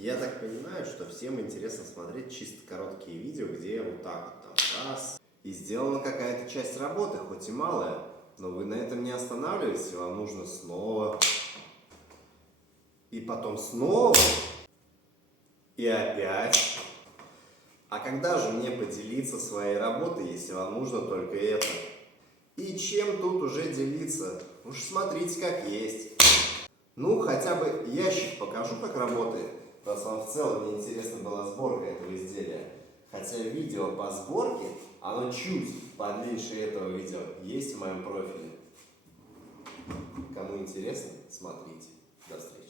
Я так понимаю, что всем интересно смотреть чисто короткие видео, где вот так вот там раз, и сделана какая-то часть работы, хоть и малая, но вы на этом не останавливаетесь, вам нужно снова, и потом снова, и опять. А когда же мне поделиться своей работой, если вам нужно только это? И чем тут уже делиться? Уж смотрите как есть. Ну, хотя бы ящик покажу, как работает, раз вам в целом не интересна была сборка этого изделия. Хотя видео по сборке, оно чуть подлиннее этого видео, есть в моем профиле. Кому интересно, смотрите. До встречи.